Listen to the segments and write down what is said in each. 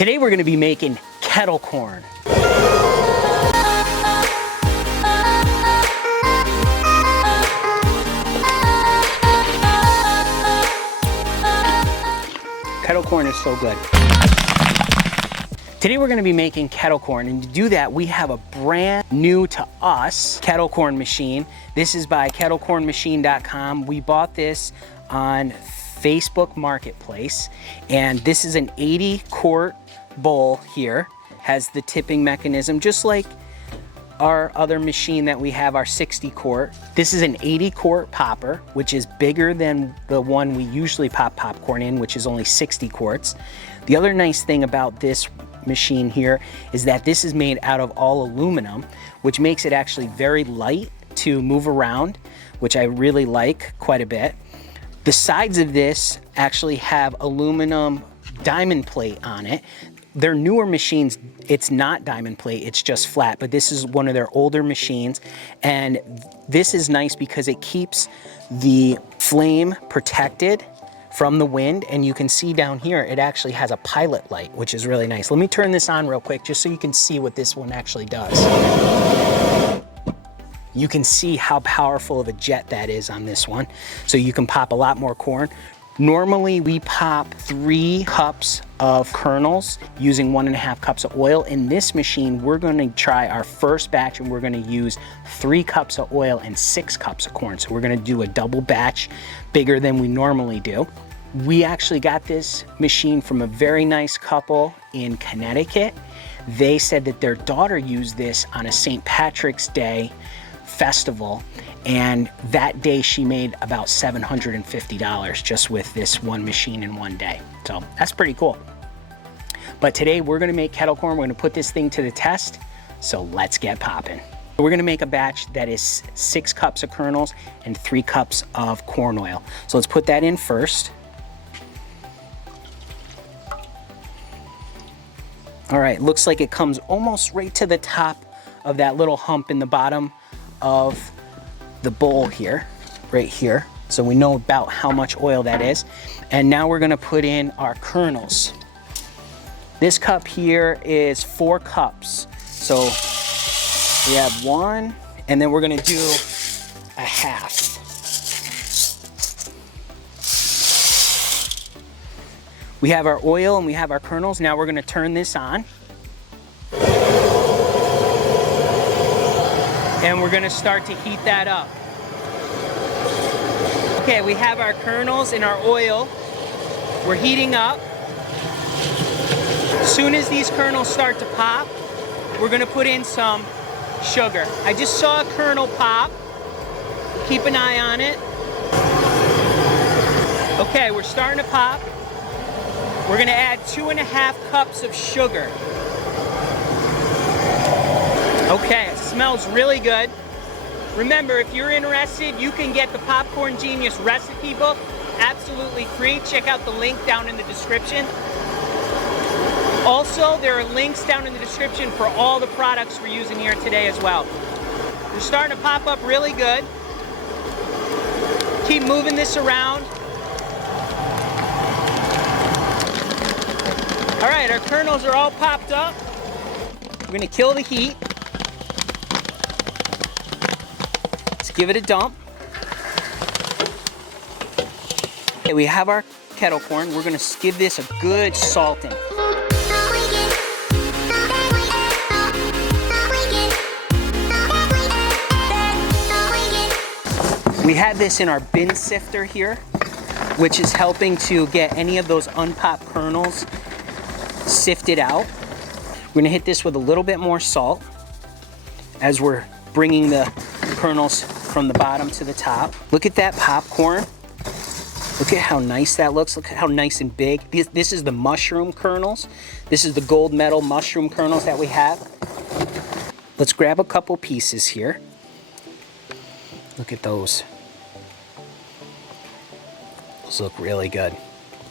Today we're going to be making kettle corn. Kettle corn is so good. Today we're going to be making kettle corn, and to do that we have a brand new to us kettle corn machine. This is by kettlecornmachine.com. We bought this on Facebook Marketplace, and this is an 80 quart bowl here. Has the tipping mechanism just like our other machine that we have, our 60 quart. This is an 80 quart popper, which is bigger than the one we usually pop popcorn in, which is only 60 quarts. The other nice thing about this machine here is that this is made out of all aluminum, which makes it actually very light to move around, which I really like quite a bit. The sides of this actually have aluminum diamond plate on it. Their newer machines, it's not diamond plate, it's just flat, but this is one of their older machines, and this is nice because it keeps the flame protected from the wind, and you can see down here it actually has a pilot light, which is really nice. Let me turn this on real quick just so you can see what this one actually does. You can see how powerful of a jet that is on this one, so you can pop a lot more corn. Normally we pop 3 cups of kernels using 1.5 cups of oil. In this machine, we're going to try our first batch, and we're going to use 3 cups of oil and 6 cups of corn. So we're going to do a double batch, bigger than we normally do. We actually got this machine from a very nice couple in Connecticut. They said that their daughter used this on a St. Patrick's Day festival, and that day she made about $750 just with this one machine in one day. So that's pretty cool. But today we're gonna make kettle corn. We're gonna put this thing to the test, so let's get popping. We're gonna make a batch that is 6 cups of kernels and 3 cups of corn oil. So let's put that in first. All right, looks like it comes almost right to the top of that little hump in the bottom of the bowl here, right here. So we know about how much oil that is. And now we're gonna put in our kernels. This cup here is 4 cups. So we have 1, and then we're gonna do a half. We have our oil and we have our kernels. Now we're gonna turn this on. And we're gonna start to heat that up. Okay, we have our kernels and our oil. We're heating up. As soon as these kernels start to pop, we're gonna put in some sugar. I just saw a kernel pop. Keep an eye on it. Okay, we're starting to pop. We're gonna add 2.5 cups of sugar. Okay, it smells really good. Remember, if you're interested, you can get the Popcorn Genius recipe book absolutely free. Check out the link down in the description. Also, there are links down in the description for all the products we're using here today as well. We're starting to pop up really good. Keep moving this around. All right, our kernels are all popped up. We're gonna kill the heat. Give it a dump. Okay, we have our kettle corn. We're gonna give this a good salting. We have this in our bin sifter here, which is helping to get any of those unpopped kernels sifted out. We're gonna hit this with a little bit more salt as we're bringing the kernels from the bottom to the top. Look at that popcorn. Look at how nice that looks. Look at how nice and big. This is the mushroom kernels. This is the gold medal mushroom kernels that we have. Let's grab a couple pieces here. Look at those. Those look really good.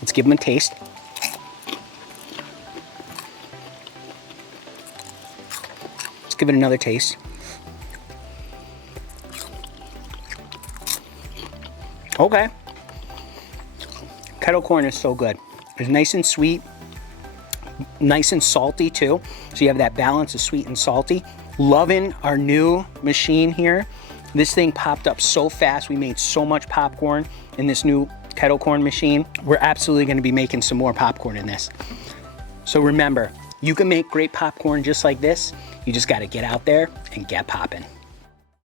Let's give them a taste. Let's give it another taste. Okay. Kettle corn is so good. It's nice and sweet, nice and salty too. So you have that balance of sweet and salty. Loving our new machine here. This thing popped up so fast. We made so much popcorn in this new kettle corn machine. We're absolutely gonna be making some more popcorn in this. So remember, you can make great popcorn just like this. You just gotta get out there and get poppin'.